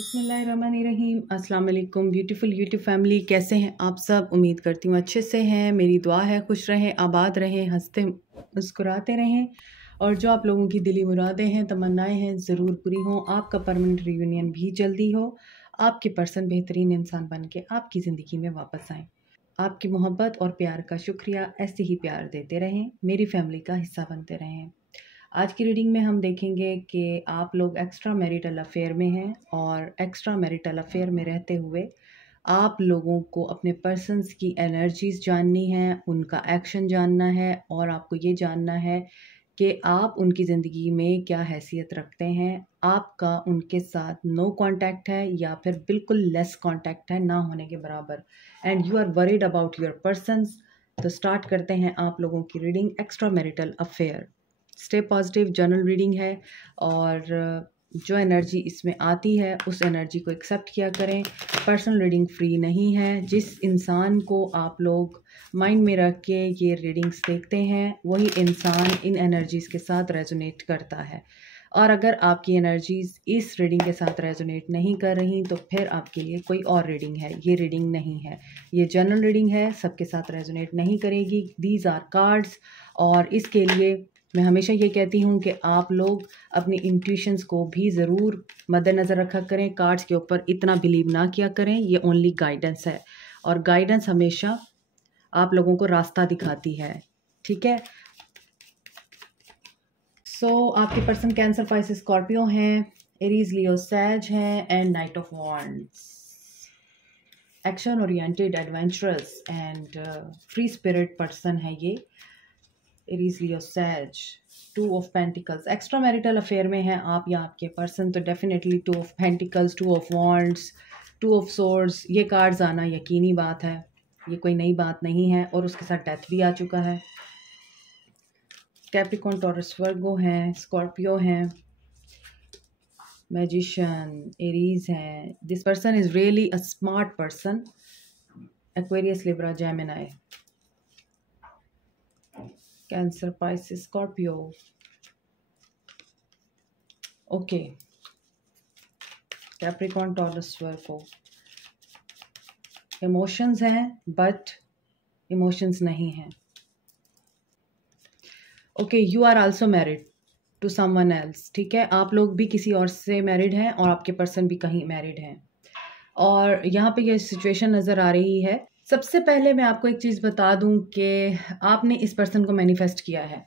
बिस्मिल्लाहिर्रहमानिर्रहीम। अस्सलाम वालेकुम ब्यूटीफुल यूट्यूब फैमिली, कैसे हैं आप सब? उम्मीद करती हूँ अच्छे से हैं। मेरी दुआ है खुश रहें, आबाद रहें, हंसते मुस्कुराते रहें और जो आप लोगों की दिली मुरादें हैं, तमन्नाएं हैं, ज़रूर पूरी हों। आपका परमानेंट रियूनियन भी जल्दी हो, आपके पर्सन बेहतरीन इंसान बन के आपकी ज़िंदगी में वापस आएँ। आपकी मोहब्बत और प्यार का शुक्रिया, ऐसे ही प्यार देते रहें, मेरी फैमिली का हिस्सा बनते रहें। आज की रीडिंग में हम देखेंगे कि आप लोग एक्स्ट्रा मैरिटल अफेयर में हैं और एक्स्ट्रा मैरिटल अफेयर में रहते हुए आप लोगों को अपने पर्सन्स की एनर्जीज़ जाननी है, उनका एक्शन जानना है और आपको ये जानना है कि आप उनकी ज़िंदगी में क्या हैसियत रखते हैं। आपका उनके साथ नो कांटेक्ट है या फिर बिल्कुल लेस कांटेक्ट है, ना होने के बराबर, and you are worried about your persons. तो स्टार्ट करते हैं आप लोगों की reading extra marital affair. Stay positive general reading है और जो एनर्जी इसमें आती है उस एनर्जी को एक्सेप्ट किया करें। पर्सनल रीडिंग फ्री नहीं है। जिस इंसान को आप लोग माइंड में रख के ये रीडिंग्स देखते हैं वही इंसान इन एनर्जीज़ के साथ रेजोनेट करता है, और अगर आपकी एनर्जीज़ इस रीडिंग के साथ रेजोनेट नहीं कर रही तो फिर आपके लिए कोई और रीडिंग है, ये रीडिंग नहीं है। ये जनरल रीडिंग है, सबके साथ रेजोनेट नहीं करेगी। दीज आर कार्ड्स, और इसके लिए मैं हमेशा ये कहती हूँ कि आप लोग अपनी इंट्यूशंस को भी ज़रूर मद्देनज़र रखा करें। कार्ड्स के ऊपर इतना बिलीव ना किया करें, ये ओनली गाइडेंस है और गाइडेंस हमेशा आप लोगों को रास्ता दिखाती है, ठीक है। आपके पर्सन कैंसर, पाइसेस, स्कॉर्पियो हैं, एरीज, लियो, सैज हैं and knight of wands. Action oriented, adventurous and free spirit person है ये, Aries, Leo, Sag. Two of pentacles, extra marital affair में हैं आप या आपके पर्सन, तो definitely two of pentacles, two of wands, two of swords, ये cards आना यकीनी बात है, ये कोई नई बात नहीं है। और उसके साथ डेथ भी आ चुका है। कैप्रिकॉर्न, टॉरस, वर्गो हैं, स्कॉर्पियो हैं, मैजिशियन, एरीज हैं। This person is really a smart person. Aquarius, Libra, Gemini, Cancer, Pisces, Scorpio. Okay, Capricorn, Taurus, Virgo. Emotions हैं बट इमोशंस नहीं हैं। ओके, you are also married to someone else, ठीक है। आप लोग भी किसी और से मैरिड हैं और आपके पर्सन भी कहीं मैरिड हैं, और यहाँ पे ये सिचुएशन नज़र आ रही है। सबसे पहले मैं आपको एक चीज़ बता दूं कि आपने इस पर्सन को मैनिफेस्ट किया है।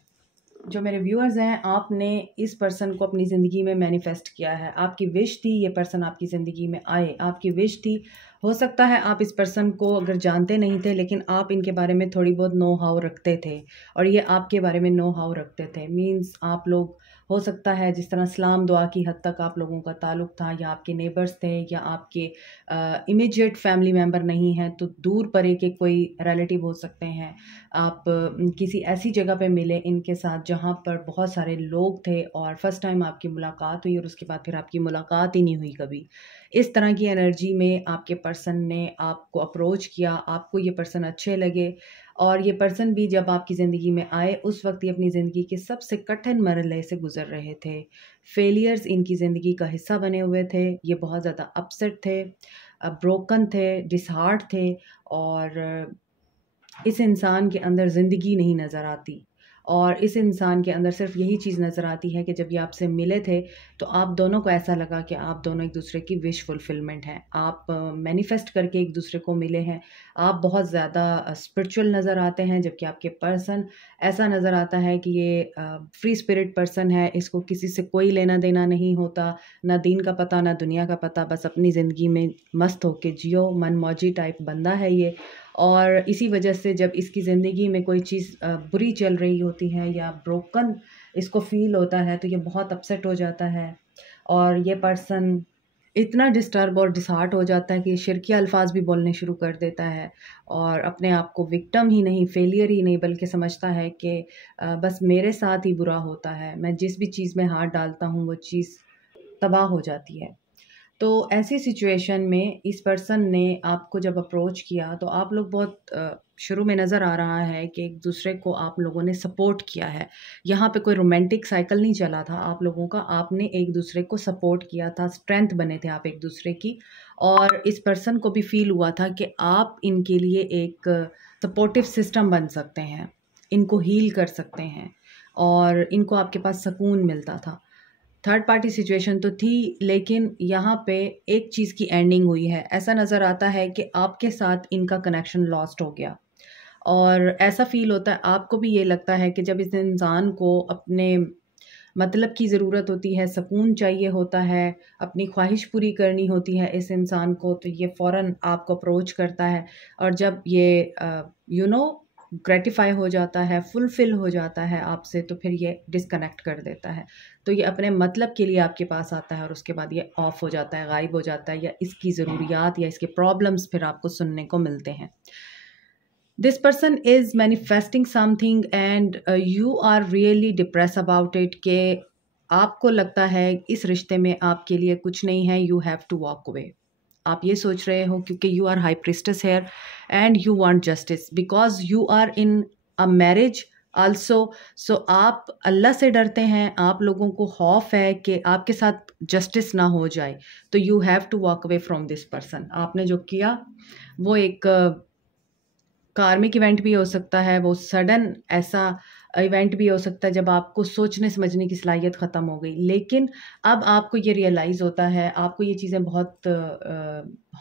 जो मेरे व्यूअर्स हैं, आपने इस पर्सन को अपनी ज़िंदगी में मैनिफेस्ट किया है। आपकी विश थी ये पर्सन आपकी ज़िंदगी में आए, आपकी विश थी। हो सकता है आप इस पर्सन को अगर जानते नहीं थे, लेकिन आप इनके बारे में थोड़ी बहुत नो हाउ रखते थे और ये आपके बारे में नो हाउ रखते थे। मीन्स आप लोग, हो सकता है जिस तरह सलाम दुआ की हद तक आप लोगों का ताल्लुक़ था, या आपके नेबर्स थे, या आपके इमीडिएट फैमिली मेम्बर नहीं हैं तो दूर परे के कोई रिलेटिव हो सकते हैं। आप किसी ऐसी जगह पे मिले इनके साथ जहाँ पर बहुत सारे लोग थे और फर्स्ट टाइम आपकी मुलाकात हुई और उसके बाद फिर आपकी मुलाकात ही नहीं हुई कभी। इस तरह की एनर्जी में आपके पर्सन ने आपको अप्रोच किया, आपको ये पर्सन अच्छे लगे, और ये पर्सन भी जब आपकी ज़िंदगी में आए उस वक्त ये अपनी ज़िंदगी के सबसे कठिन मरहले से गुज़र रहे थे। फेलियर्स इनकी ज़िंदगी का हिस्सा बने हुए थे। ये बहुत ज़्यादा अपसेट थे, ब्रोकन थे, डिसहार्ट थे, और इस इंसान के अंदर ज़िंदगी नहीं नज़र आती, और इस इंसान के अंदर सिर्फ यही चीज़ नज़र आती है कि जब ये आपसे मिले थे तो आप दोनों को ऐसा लगा कि आप दोनों एक दूसरे की विश फुलफिलमेंट हैं। आप मैनिफेस्ट करके एक दूसरे को मिले हैं। आप बहुत ज़्यादा स्पिरिचुअल नज़र आते हैं, जबकि आपके पर्सन ऐसा नज़र आता है कि ये फ्री स्पिरिट पर्सन है। इसको किसी से कोई लेना देना नहीं होता, ना दीन का पता ना दुनिया का पता, बस अपनी ज़िंदगी में मस्त होके जियो, मन मौजी टाइप बंदा है ये। और इसी वजह से जब इसकी ज़िंदगी में कोई चीज़ बुरी चल रही होती है या ब्रोकन इसको फ़ील होता है तो ये बहुत अपसेट हो जाता है, और ये पर्सन इतना डिस्टर्ब और डिसहार्ट हो जाता है कि शिरकिया अल्फाज भी बोलने शुरू कर देता है, और अपने आप को विक्टिम ही नहीं, फेलियर ही नहीं, बल्कि समझता है कि बस मेरे साथ ही बुरा होता है, मैं जिस भी चीज़ में हाथ डालता हूँ वो चीज़ तबाह हो जाती है। तो ऐसी सिचुएशन में इस पर्सन ने आपको जब अप्रोच किया तो आप लोग बहुत शुरू में नज़र आ रहा है कि एक दूसरे को आप लोगों ने सपोर्ट किया है। यहाँ पे कोई रोमांटिक साइकिल नहीं चला था आप लोगों का, आपने एक दूसरे को सपोर्ट किया था, स्ट्रेंथ बने थे आप एक दूसरे की। और इस पर्सन को भी फील हुआ था कि आप इनके लिए एक सपोर्टिव सिस्टम बन सकते हैं, इनको हील कर सकते हैं और इनको आपके पास सुकून मिलता था। थर्ड पार्टी सिचुएशन तो थी, लेकिन यहाँ पे एक चीज़ की एंडिंग हुई है। ऐसा नज़र आता है कि आपके साथ इनका कनेक्शन लॉस्ट हो गया और ऐसा फील होता है, आपको भी ये लगता है कि जब इस इंसान को अपने मतलब की ज़रूरत होती है, सुकून चाहिए होता है, अपनी ख्वाहिश पूरी करनी होती है इस इंसान को, तो ये फ़ौरन आपको अप्रोच करता है। और जब ये ग्रेटिफाई हो जाता है, फुलफ़िल हो जाता है आपसे, तो फिर ये डिस्कनेक्ट कर देता है। तो ये अपने मतलब के लिए आपके पास आता है और उसके बाद ये ऑफ हो जाता है, गायब हो जाता है, या इसकी ज़रूरियात या इसके प्रॉब्लम्स फिर आपको सुनने को मिलते हैं। This person is manifesting something and you are really depressed about it कि आपको लगता है इस रिश्ते में आपके लिए कुछ नहीं है, you have to walk away. आप ये सोच रहे हो क्योंकि you are high priestess here and you want justice because you are in a marriage also. So आप अल्लाह से डरते हैं, आप लोगों को खौफ है कि आपके साथ जस्टिस ना हो जाए, तो you have to walk away from this person. आपने जो किया वो एक कार्मिक इवेंट भी हो सकता है, वो सडन ऐसा इवेंट भी हो सकता है जब आपको सोचने समझने की सलाहियत ख़त्म हो गई। लेकिन अब आपको ये रियलाइज़ होता है, आपको ये चीज़ें बहुत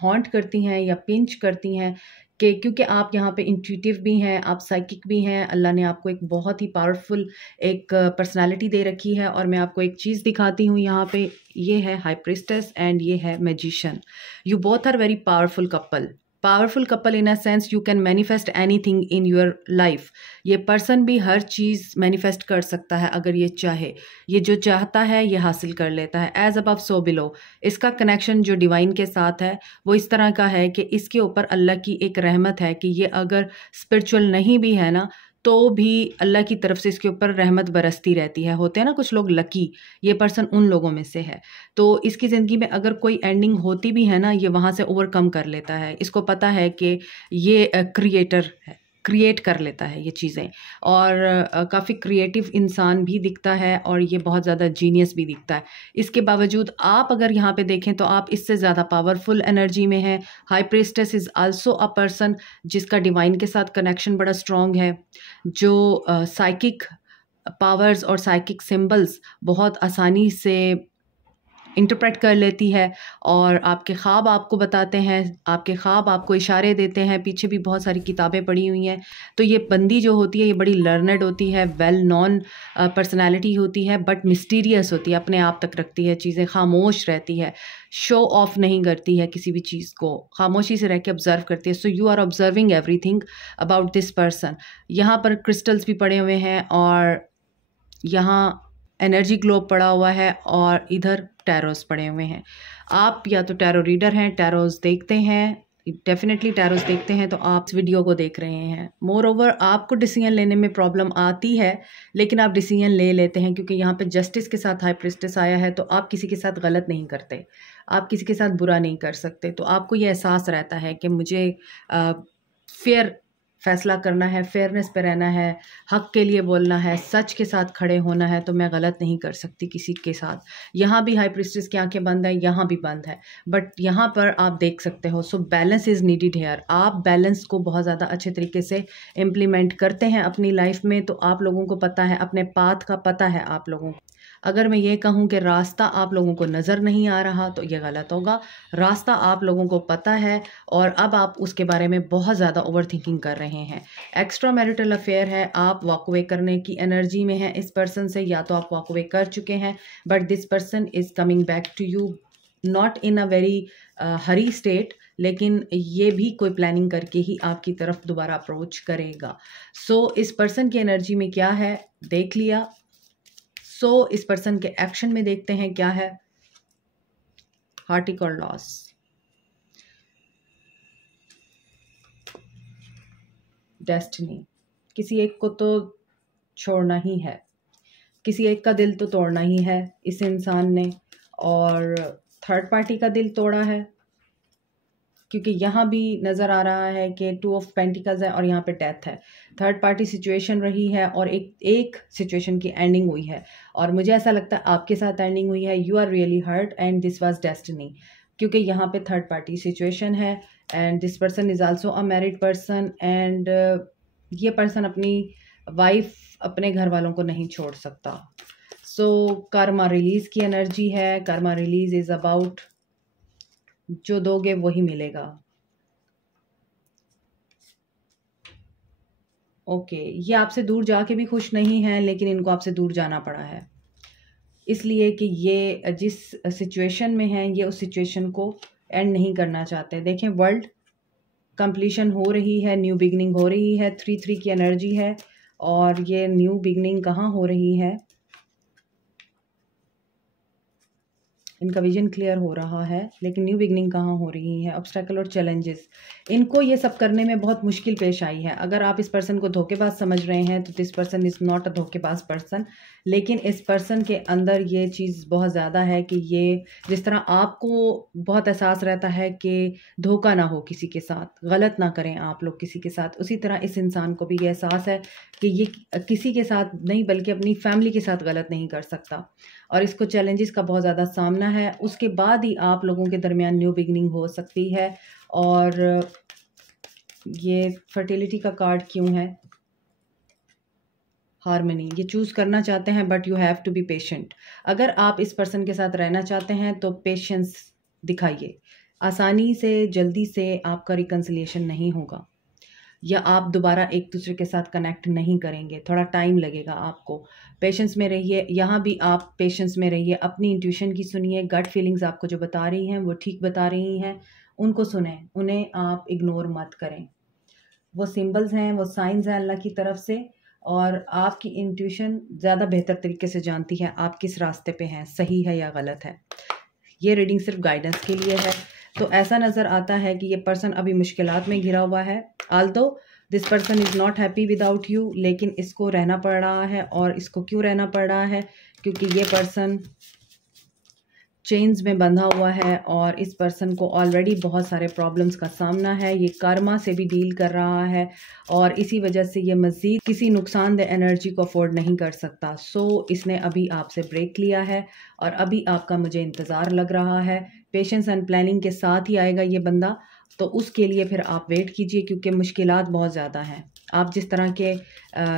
हॉन्ट करती हैं या पिंच करती हैं कि क्योंकि आप यहाँ पे इंट्यूटिव भी हैं, आप साइकिक भी हैं, अल्लाह ने आपको एक बहुत ही पावरफुल एक पर्सनैलिटी दे रखी है। और मैं आपको एक चीज़ दिखाती हूँ यहाँ पे, ये है हाई प्रिस्टेस एंड ये है magician. You both are very powerful couple in a sense you can manifest anything in your life. ये पर्सन भी हर चीज़ मैनिफेस्ट कर सकता है अगर ये चाहे, ये जो चाहता है ये हासिल कर लेता है। एज अबव सो बिलो, इसका कनेक्शन जो डिवाइन के साथ है वो इस तरह का है कि इसके ऊपर अल्लाह की एक रहमत है कि ये अगर स्पिरिचुअल नहीं भी है ना, तो भी अल्लाह की तरफ से इसके ऊपर रहमत बरसती रहती है। होते हैं ना कुछ लोग लकी, ये पर्सन उन लोगों में से है। तो इसकी ज़िंदगी में अगर कोई एंडिंग होती भी है ना, ये वहाँ से ओवरकम कर लेता है। इसको पता है कि ये क्रिएटर है, क्रिएट कर लेता है ये चीज़ें। और काफ़ी क्रिएटिव इंसान भी दिखता है और ये बहुत ज़्यादा जीनियस भी दिखता है। इसके बावजूद आप अगर यहाँ पे देखें तो आप इससे ज़्यादा पावरफुल एनर्जी में हैं। High priestess is also a person जिसका डिवाइन के साथ कनेक्शन बड़ा स्ट्रॉन्ग है, जो साइकिक पावर्स और साइकिक सिंबल्स बहुत आसानी से इंटरप्रेट कर लेती है और आपके ख्वाब आपको बताते हैं, आपके ख्वाब आपको इशारे देते हैं। पीछे भी बहुत सारी किताबें पढ़ी हुई हैं। तो ये बंदी जो होती है ये बड़ी लर्नड होती है, वेल नॉन पर्सनालिटी होती है, बट मिस्टीरियस होती है, अपने आप तक रखती है चीज़ें, खामोश रहती है, शो ऑफ नहीं करती है किसी भी चीज़ को, खामोशी से रह के ऑब्जर्व करती है। So you are observing everything about this person. यहाँ पर क्रिस्टल्स भी पड़े हुए हैं और यहाँ एनर्जी ग्लोब पड़ा हुआ है और इधर टैरोस पड़े हुए हैं। आप या तो टैरो रीडर हैं, टैरोस देखते हैं, डेफिनेटली टैरोस देखते हैं तो आप इस वीडियो को देख रहे हैं। मोर ओवर आपको डिसीजन लेने में प्रॉब्लम आती है, लेकिन आप डिसीजन ले लेते हैं क्योंकि यहाँ पे जस्टिस के साथ हाई प्रीस्टेस आया है। तो आप किसी के साथ गलत नहीं करते, आप किसी के साथ बुरा नहीं कर सकते। तो आपको ये एहसास रहता है कि मुझे फेयर फैसला करना है, फेयरनेस पे रहना है, हक के लिए बोलना है, सच के साथ खड़े होना है, तो मैं गलत नहीं कर सकती किसी के साथ। यहाँ भी हाई प्रीस्टेस की आंखें बंद है, यहाँ भी बंद है, बट यहाँ पर आप देख सकते हो। So balance is needed here. आप बैलेंस को बहुत ज़्यादा अच्छे तरीके से इम्प्लीमेंट करते हैं अपनी लाइफ में, तो आप लोगों को पता है, अपने पाथ का पता है आप लोगों को। अगर मैं ये कहूँ कि रास्ता आप लोगों को नज़र नहीं आ रहा तो ये गलत होगा। रास्ता आप लोगों को पता है और अब आप उसके बारे में बहुत ज़्यादा ओवर थिंकिंग कर रहे हैं। एक्स्ट्रा मैरिटल अफेयर है, आप वॉक अवे करने की एनर्जी में हैं इस पर्सन से, या तो आप वॉक अवे कर चुके हैं, but this person is coming back to you not in a very hurry state, लेकिन ये भी कोई प्लानिंग करके ही आपकी तरफ दोबारा अप्रोच करेगा। सो इस पर्सन की एनर्जी में क्या है देख लिया। सो इस पर्सन के एक्शन में देखते हैं क्या है। हार्टिक और लॉस, डेस्टिनी, किसी एक को तो छोड़ना ही है, किसी एक का दिल तो तोड़ना ही है इस इंसान ने, और थर्ड पार्टी का दिल तोड़ा है। क्योंकि यहाँ भी नज़र आ रहा है कि 2 ऑफ पेंटिकल्स है और यहाँ पे डेथ है। थर्ड पार्टी सिचुएशन रही है और एक सिचुएशन की एंडिंग हुई है और मुझे ऐसा लगता है आपके साथ एंडिंग हुई है। You are really hurt and this was destiny, क्योंकि यहाँ पे थर्ड पार्टी सिचुएशन है and this person is also a married person and ये पर्सन अपनी वाइफ अपने घर वालों को नहीं छोड़ सकता। सो कर्मा रिलीज की एनर्जी है। कर्मा रिलीज इज अबाउट जो दोगे वही मिलेगा। ओके, ये आपसे दूर जाके भी खुश नहीं है, लेकिन इनको आपसे दूर जाना पड़ा है इसलिए कि ये जिस सिचुएशन में है ये उस सिचुएशन को एंड नहीं करना चाहते। देखें, वर्ल्ड कंप्लीशन हो रही है, न्यू बिगनिंग हो रही है। 3-3 की एनर्जी है और ये न्यू बिगनिंग कहाँ हो रही है, इनका विजन क्लियर हो रहा है, लेकिन न्यू बिगनिंग कहाँ हो रही है। ऑब्स्टेकल और चैलेंजेस, इनको ये सब करने में बहुत मुश्किल पेश आई है। अगर आप इस पर्सन को धोखेबाज समझ रहे हैं तो this person is not a धोखेबाज पर्सन, लेकिन इस पर्सन के अंदर ये चीज़ बहुत ज़्यादा है कि ये जिस तरह आपको बहुत एहसास रहता है कि धोखा ना हो, किसी के साथ गलत ना करें आप लोग किसी के साथ, उसी तरह इस इंसान को भी ये एहसास है कि ये किसी के साथ नहीं बल्कि अपनी फैमिली के साथ गलत नहीं कर सकता और इसको चैलेंजेस का बहुत ज़्यादा सामना है। उसके बाद ही आप लोगों के दरमियान न्यू बिगनिंग हो सकती है। और ये फर्टिलिटी का कार्ड क्यों है, हार्मनी, ये चूज़ करना चाहते हैं but you have to be patient. अगर आप इस पर्सन के साथ रहना चाहते हैं तो पेशेंस दिखाइए। आसानी से जल्दी से आपका रिकन्सिलिएशन नहीं होगा या आप दोबारा एक दूसरे के साथ कनेक्ट नहीं करेंगे, थोड़ा टाइम लगेगा आपको। पेशेंस में रहिए, यहाँ भी आप पेशेंस में रहिए, अपनी इंट्यूशन की सुनिए। गट फीलिंग्स आपको जो बता रही हैं वो ठीक बता रही हैं, उनको सुने, उन्हें आप इग्नोर मत करें। वो सिंबल्स हैं, वो साइंस हैं अल्लाह की तरफ से और आपकी इंट्यूशन ज़्यादा बेहतर तरीके से जानती है आप किस रास्ते पे हैं, सही है या गलत है। ये रीडिंग सिर्फ गाइडेंस के लिए है। तो ऐसा नज़र आता है कि ये पर्सन अभी मुश्किलात में घिरा हुआ है। Aldous this person is not happy without you, लेकिन इसको रहना पड़ रहा है। और इसको क्यों रहना पड़ रहा है, क्योंकि ये पर्सन चेन्स में बंधा हुआ है और इस पर्सन को ऑलरेडी बहुत सारे प्रॉब्लम्स का सामना है। ये कर्मा से भी डील कर रहा है और इसी वजह से ये मज़ीद किसी नुकसानदेह एनर्जी को अफोर्ड नहीं कर सकता। सो इसने अभी आपसे ब्रेक लिया है और अभी आपका मुझे इंतज़ार लग रहा है। पेशेंस एंड प्लानिंग के साथ ही आएगा ये बंदा, तो उसके लिए फिर आप वेट कीजिए क्योंकि मुश्किलात बहुत ज़्यादा हैं। आप जिस तरह के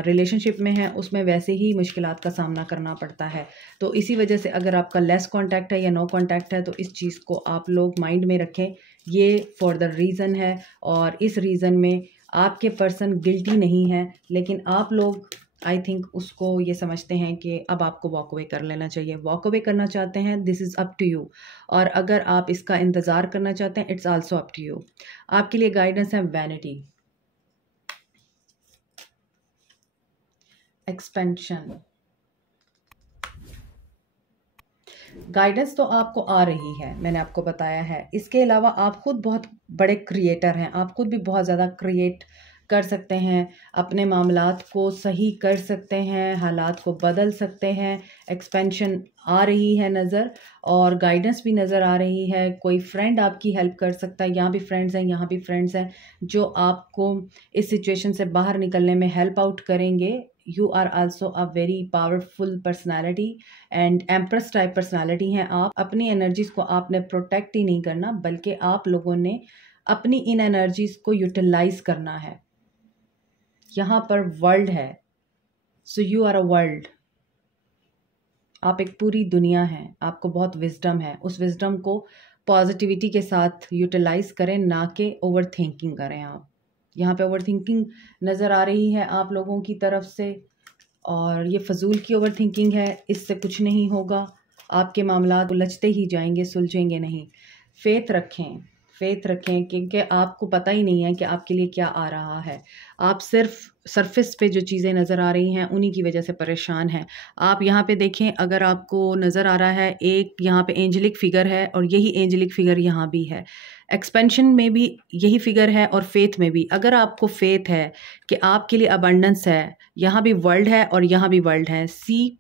रिलेशनशिप में हैं उसमें वैसे ही मुश्किलात का सामना करना पड़ता है। तो इसी वजह से अगर आपका लेस कांटेक्ट है या नो कांटेक्ट है तो इस चीज़ को आप लोग माइंड में रखें। ये फॉर द रीज़न है और इस रीज़न में आपके पर्सन गिल्टी नहीं है, लेकिन आप लोग आई थिंक उसको ये समझते हैं कि अब आपको वॉक अवे कर लेना चाहिए। वॉक अवे करना चाहते हैं, this is up to you. और अगर आप इसका इंतज़ार करना चाहते हैं, it's also up to you. आपके लिए गाइडेंस है वैनिटी, एक्सपेंशन। गाइडेंस तो आपको आ रही है, मैंने आपको बताया है। इसके अलावा आप खुद बहुत बड़े क्रिएटर हैं, आप खुद भी बहुत ज़्यादा क्रिएट कर सकते हैं, अपने मामलात को सही कर सकते हैं, हालात को बदल सकते हैं। एक्सपेंशन आ रही है नज़र और गाइडेंस भी नज़र आ रही है। कोई फ्रेंड आपकी हेल्प कर सकता है, यहाँ भी फ्रेंड्स हैं, यहाँ भी फ्रेंड्स हैं जो आपको इस सिचुएशन से बाहर निकलने में हेल्प आउट करेंगे। You are also a very powerful personality and empress type personality हैं आप। अपनी एनर्जीज़ को आपने प्रोटेक्ट ही नहीं करना बल्कि आप लोगों ने अपनी इन एनर्जीज़ को यूटिलाइज करना है। यहाँ पर वर्ल्ड है, so you are a world. आप एक पूरी दुनिया हैं, आपको बहुत विजडम है। उस विजडम को पॉजिटिविटी के साथ यूटिलाइज करें, ना कि ओवर थिंकिंग करें। आप यहाँ पे ओवर थिंकिंग नज़र आ रही है आप लोगों की तरफ से और ये फजूल की ओवर थिंकिंग है, इससे कुछ नहीं होगा। आपके मामलात उलझते ही जाएंगे, सुलझेंगे नहीं। फेथ रखें, फेथ रखें क्योंकि आपको पता ही नहीं है कि आपके लिए क्या आ रहा है। आप सिर्फ सरफेस पे जो चीज़ें नज़र आ रही हैं उन्हीं की वजह से परेशान हैं। आप यहाँ पे देखें, अगर आपको नज़र आ रहा है एक यहाँ पे एंजेलिक फिगर है और यही एंजेलिक फिगर यहाँ भी है। एक्सपेंशन में भी यही फिगर है और फेथ में भी। अगर आपको फेथ है कि आपके लिए अबंडेंस है, यहाँ भी वर्ल्ड है और यहाँ भी वर्ल्ड है। सी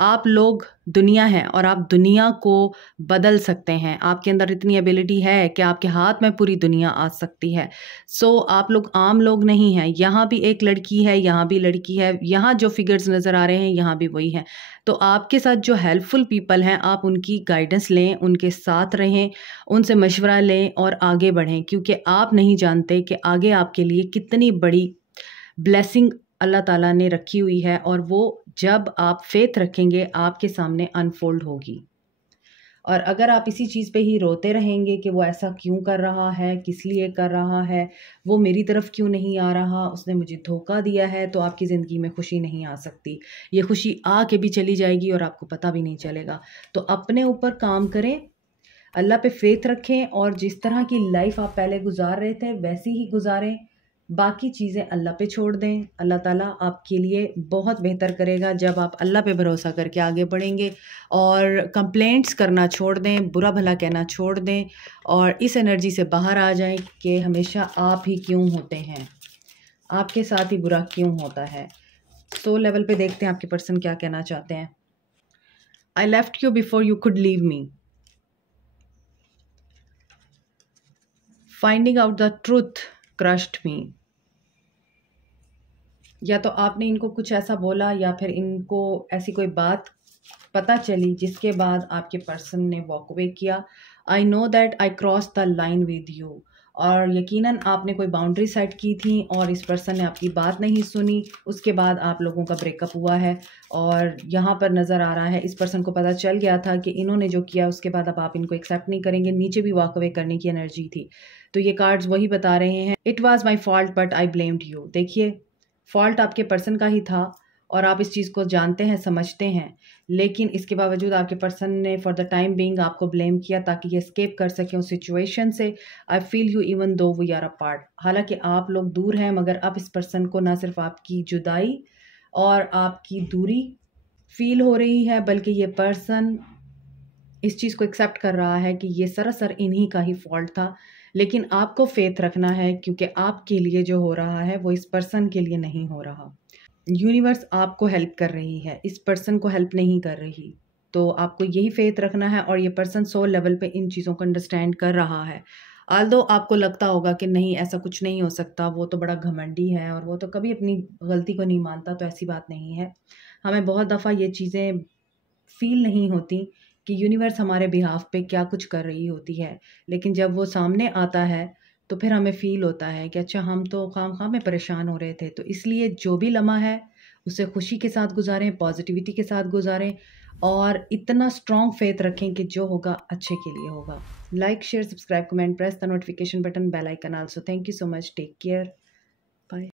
आप लोग दुनिया हैं और आप दुनिया को बदल सकते हैं। आपके अंदर इतनी एबिलिटी है कि आपके हाथ में पूरी दुनिया आ सकती है। सो आप लोग आम लोग नहीं हैं। यहाँ भी एक लड़की है, यहाँ भी लड़की है, यहाँ जो फिगर्स नज़र आ रहे हैं यहाँ भी वही हैं। तो आपके साथ जो हेल्पफुल पीपल हैं, आप उनकी गाइडेंस लें, उनके साथ रहें, उनसे मशवरा लें और आगे बढ़ें, क्योंकि आप नहीं जानते कि आगे आपके लिए कितनी बड़ी ब्लेसिंग अल्लाह ताला ने रखी हुई है, और वो जब आप फेथ रखेंगे आपके सामने अनफोल्ड होगी। और अगर आप इसी चीज़ पे ही रोते रहेंगे कि वो ऐसा क्यों कर रहा है, किस लिए कर रहा है, वो मेरी तरफ क्यों नहीं आ रहा, उसने मुझे धोखा दिया है, तो आपकी ज़िंदगी में खुशी नहीं आ सकती। ये खुशी आ के भी चली जाएगी और आपको पता भी नहीं चलेगा। तो अपने ऊपर काम करें, अल्लाह पे फेथ रखें, और जिस तरह की लाइफ आप पहले गुजार रहे थे वैसी ही गुजारें। बाकी चीज़ें अल्लाह पे छोड़ दें। अल्लाह ताला आपके लिए बहुत बेहतर करेगा जब आप अल्लाह पे भरोसा करके आगे बढ़ेंगे और कंप्लेंट्स करना छोड़ दें, बुरा भला कहना छोड़ दें, और इस एनर्जी से बाहर आ जाएं कि हमेशा आप ही क्यों होते हैं, आपके साथ ही बुरा क्यों होता है। सोल लेवल पे देखते हैं आपके पर्सन क्या कहना चाहते हैं। I left you before you could leave me. Finding out the truth crushed me. या तो आपने इनको कुछ ऐसा बोला या फिर इनको ऐसी कोई बात पता चली जिसके बाद आपके पर्सन ने वॉक अवे किया। I know that I cross the line with you. और यकीनन आपने कोई बाउंड्री सेट की थी और इस पर्सन ने आपकी बात नहीं सुनी, उसके बाद आप लोगों का ब्रेकअप हुआ है। और यहाँ पर नज़र आ रहा है इस पर्सन को पता चल गया था कि इन्होंने जो किया उसके बाद अब आप इनको एक्सेप्ट नहीं करेंगे। नीचे भी वॉक अवे करने की एनर्जी थी। तो ये कार्ड्स वही बता रहे हैं, it was my fault but I blamed you. देखिए, फॉल्ट आपके पर्सन का ही था और आप इस चीज़ को जानते हैं, समझते हैं, लेकिन इसके बावजूद आपके पर्सन ने फॉर द टाइम बीइंग आपको ब्लेम किया ताकि ये एस्केप कर सकें उस सिचुएशन से। I feel you even though we are apart. हालांकि आप लोग दूर हैं, मगर अब इस पर्सन को ना सिर्फ आपकी जुदाई और आपकी दूरी फील हो रही है, बल्कि ये पर्सन इस चीज़ को एक्सेप्ट कर रहा है कि ये सरासर इन्हीं का ही फॉल्ट था। लेकिन आपको फेथ रखना है, क्योंकि आपके लिए जो हो रहा है वो इस पर्सन के लिए नहीं हो रहा। यूनिवर्स आपको हेल्प कर रही है, इस पर्सन को हेल्प नहीं कर रही। तो आपको यही फेथ रखना है, और ये पर्सन सोल लेवल पे इन चीज़ों को अंडरस्टैंड कर रहा है। आल्दो आपको लगता होगा कि नहीं, ऐसा कुछ नहीं हो सकता, वो तो बड़ा घमंडी है और वो तो कभी अपनी गलती को नहीं मानता, तो ऐसी बात नहीं है। हमें बहुत दफ़ा ये चीज़ें फील नहीं होती कि यूनिवर्स हमारे बिहाफ पे क्या कुछ कर रही होती है, लेकिन जब वो सामने आता है तो फिर हमें फ़ील होता है कि अच्छा, हम तो खामखा में परेशान हो रहे थे। तो इसलिए जो भी लम्हा है उसे खुशी के साथ गुजारें, पॉजिटिविटी के साथ गुजारें, और इतना स्ट्रॉन्ग फेथ रखें कि जो होगा अच्छे के लिए होगा। Like, share, subscribe, comment, press the notification button, bell icon also. Thank you so much, take care, bye.